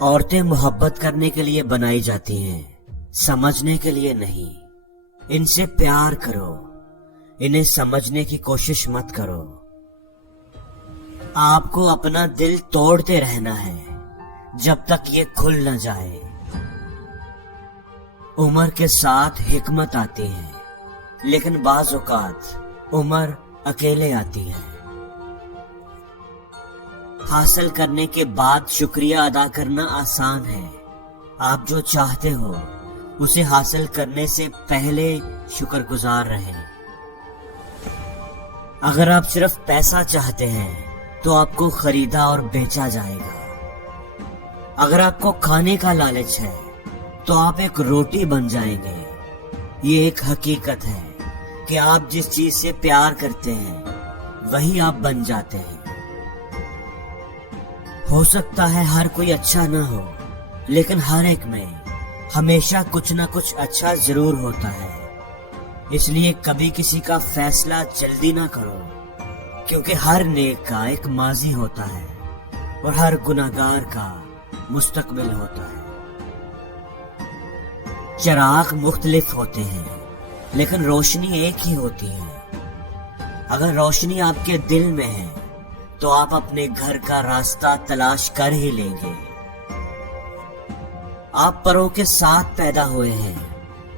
عورتیں محبت کرنے کے لیے بنائی جاتی ہیں، سمجھنے کے لیے نہیں۔ ان سے پیار کرو، انہیں سمجھنے کی کوشش مت کرو۔ آپ کو اپنا دل توڑتے رہنا ہے جب تک یہ کھل نہ جائے۔ عمر کے ساتھ حکمت آتی ہے، لیکن بعض اوقات عمر اکیلے آتی ہے۔ حاصل کرنے کے بعد شکریہ ادا کرنا آسان ہے۔ آپ جو چاہتے ہو اسے حاصل کرنے سے پہلے شکر گزار رہیں۔ اگر آپ صرف پیسہ چاہتے ہیں تو آپ کو خریدا اور بیچا جائے گا۔ اگر آپ کو کھانے کا لالچ ہے تو آپ ایک روٹی بن جائیں گے۔ یہ ایک حقیقت ہے کہ آپ جس چیز سے پیار کرتے ہیں وہی آپ بن جاتے ہیں۔ ہو سکتا ہے ہر کوئی اچھا نہ ہو، لیکن ہر ایک میں ہمیشہ کچھ نہ کچھ اچھا ضرور ہوتا ہے۔ اس لیے کبھی کسی کا فیصلہ جلدی نہ کرو، کیونکہ ہر نیک کا ایک ماضی ہوتا ہے اور ہر گناہگار کا مستقبل ہوتا ہے۔ چراغ مختلف ہوتے ہیں لیکن روشنی ایک ہی ہوتی ہے۔ اگر روشنی آپ کے دل میں ہے تو آپ اپنے گھر کا راستہ تلاش کر ہی لیں گے۔ آپ پروں کے ساتھ پیدا ہوئے ہیں،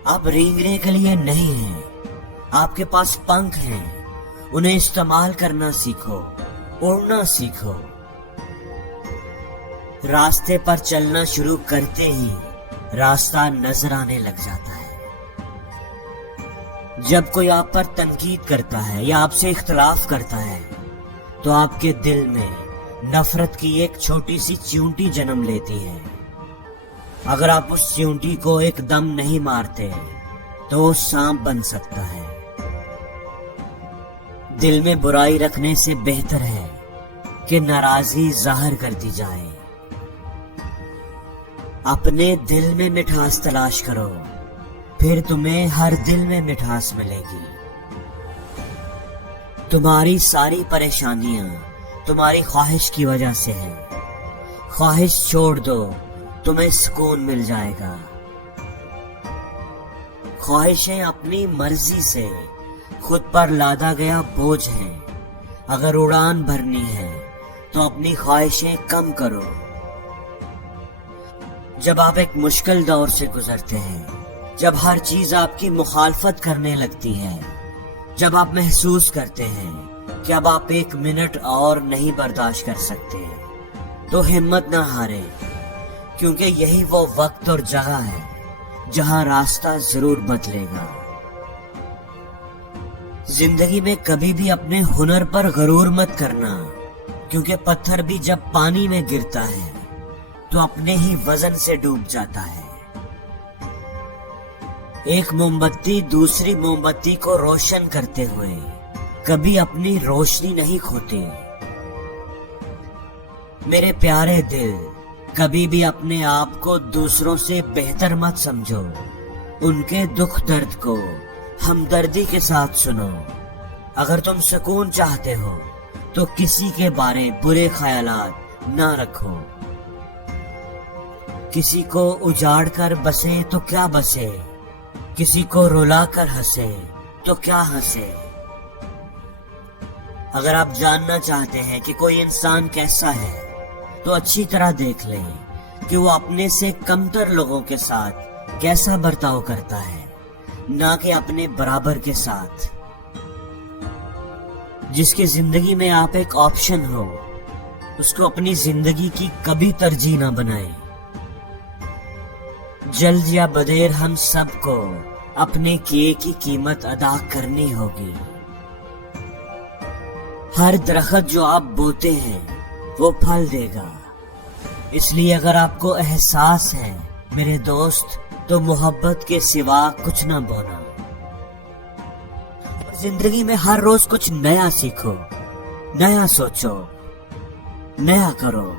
آپ رینگنے کے لیے نہیں ہیں۔ آپ کے پاس پنکھ ہیں، انہیں استعمال کرنا سیکھو، اڑنا سیکھو۔ راستے پر چلنا شروع کرتے ہی راستہ نظر آنے لگ جاتا ہے۔ جب کوئی آپ پر تنقید کرتا ہے یا آپ سے اختلاف کرتا ہے تو آپ کے دل میں نفرت کی ایک چھوٹی سی چیونٹی جنم لیتی ہے۔ اگر آپ اس چیونٹی کو ایک دم نہیں مارتے تو وہ سانپ بن سکتا ہے۔ دل میں برائی رکھنے سے بہتر ہے کہ ناراضی ظاہر کر دی جائے۔ اپنے دل میں مٹھاس تلاش کرو، پھر تمہیں ہر دل میں مٹھاس ملے گی۔ تمہاری ساری پریشانیاں تمہاری خواہش کی وجہ سے ہیں۔ خواہش چھوڑ دو، تمہیں سکون مل جائے گا۔ خواہشیں اپنی مرضی سے خود پر لادا گیا بوجھ ہیں۔ اگر اڑان بھرنی ہے تو اپنی خواہشیں کم کرو۔ جب آپ ایک مشکل دور سے گزرتے ہیں، جب ہر چیز آپ کی مخالفت کرنے لگتی ہے، جب آپ محسوس کرتے ہیں کہ اب آپ ایک منٹ اور نہیں برداشت کر سکتے، تو ہمت نہ ہاریں، کیونکہ یہی وہ وقت اور جگہ ہے جہاں راستہ ضرور بدلے گا۔ زندگی میں کبھی بھی اپنے ہنر پر غرور مت کرنا، کیونکہ پتھر بھی جب پانی میں گرتا ہے تو اپنے ہی وزن سے ڈوب جاتا ہے۔ ایک موم بتی دوسری موم بتی کو روشن کرتے ہوئے کبھی اپنی روشنی نہیں کھوتے۔ میرے پیارے دل، کبھی بھی اپنے آپ کو دوسروں سے بہتر مت سمجھو۔ ان کے دکھ درد کو ہمدردی کے ساتھ سنو۔ اگر تم سکون چاہتے ہو تو کسی کے بارے برے خیالات نہ رکھو۔ کسی کو اجاڑ کر بسے تو کیا بسے، کسی کو رلا کر ہنسے تو کیا ہنسے۔ اگر آپ جاننا چاہتے ہیں کہ کوئی انسان کیسا ہے تو اچھی طرح دیکھ لیں کہ وہ اپنے سے کمتر لوگوں کے ساتھ کیسا برتاؤ کرتا ہے، نہ کہ اپنے برابر کے ساتھ۔ جس کی زندگی میں آپ ایک آپشن ہو، اس کو اپنی زندگی کی کبھی ترجیح نہ بنائیں۔ جلد یا بدیر ہم سب کو اپنے کیے کی قیمت ادا کرنی ہوگی۔ ہر درخت جو آپ بوتے ہیں وہ پھل دے گا۔ اس لیے اگر آپ کو احساس ہے میرے دوست، تو محبت کے سوا کچھ نہ بونا۔ زندگی میں ہر روز کچھ نیا سیکھو، نیا سوچو، نیا کرو۔